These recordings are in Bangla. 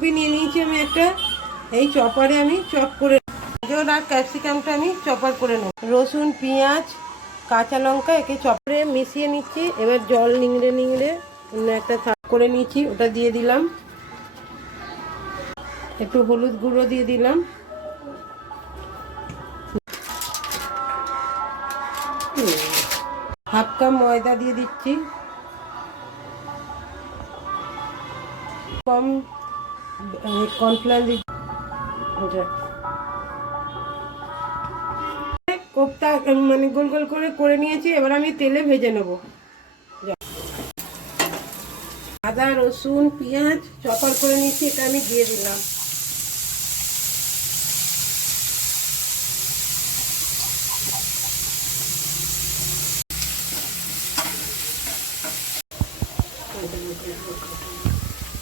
বাঁধাকপি নিয়ে নিয়েছি আমি একটা, এই চপারে আমি চপ করে, গাজর আর ক্যাপসিকামটা আমি চপার করে নেব। রসুন, পেঁয়াজ, কাঁচা লঙ্কা একে চপরে মিশিয়ে নিচ্ছি। এবার জল নিংড়ে নিংড়ে অন্য একটা থাক করে নিচ্ছি, ওটা দিয়ে দিলাম। একটু হলুদ গুঁড়ো দিয়ে দিলাম, হাফ কাপ ময়দা দিয়ে দিচ্ছি, কম কর্নফ্লাওয়ার দিচ্ছি। কোপ্তা মানে গোল গোল করে করে নিয়েছি, এবার আমি তেলে ভেজে নেব। আদা, রসুন, পেঁয়াজ চপার করে নিয়েছি, এটা আমি দিয়ে দিলাম।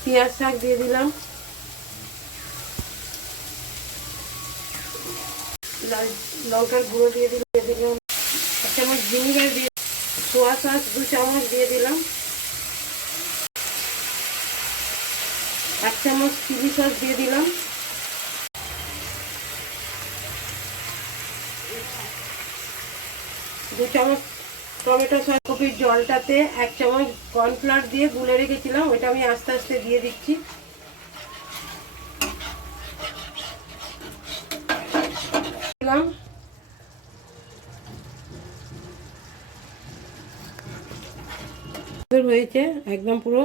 পেঁয়াজ শাক দিয়ে দিলাম, লাল লঙ্কার গুঁড়ো দিয়ে দিলাম, এক চামচ ভিনিগার দিয়ে, সোয়া সস 2 চামচ দিয়ে দিলাম, 1 চামচ চিলি সস দিয়ে দিলাম, 2 চামচ টমেটো সস। কপির জলটাতে 1 চামচ কর্নফ্লাওয়ার দিয়ে গুলে রেখেছিলাম, ওইটা আমি আস্তে আস্তে দিয়ে দিচ্ছি। দিলাম হয়েছে একদম পুরো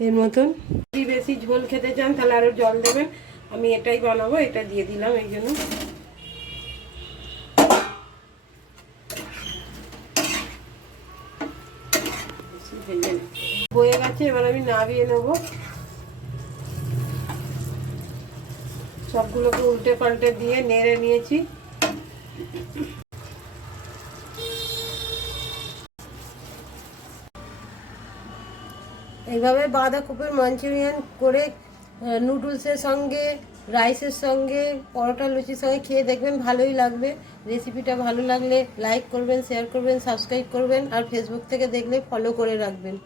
এর মতন। যদি বেশি ঝোল খেতে চান তাহলে আরো জল দেবেন, আমি এটাই বানাবো, এটা দিয়ে দিলাম এই জন্য। হয়ে গেছে, এবার আমি নামিয়ে নেব। সবগুলোকে উল্টে পাল্টে দিয়ে নেড়ে নিয়েছি। এইভাবে বাঁধাকপির মাঞ্চুরিয়ান করে নুডলসের সঙ্গে, রাইসের সঙ্গে, পরোটা লুচির সঙ্গে খেয়ে দেখবেন, ভালোই লাগবে। রেসিপিটা ভালো লাগলে লাইক করবেন, শেয়ার করবেন, সাবস্ক্রাইব করবেন, আর ফেসবুক থেকে দেখলে ফলো করে রাখবেন।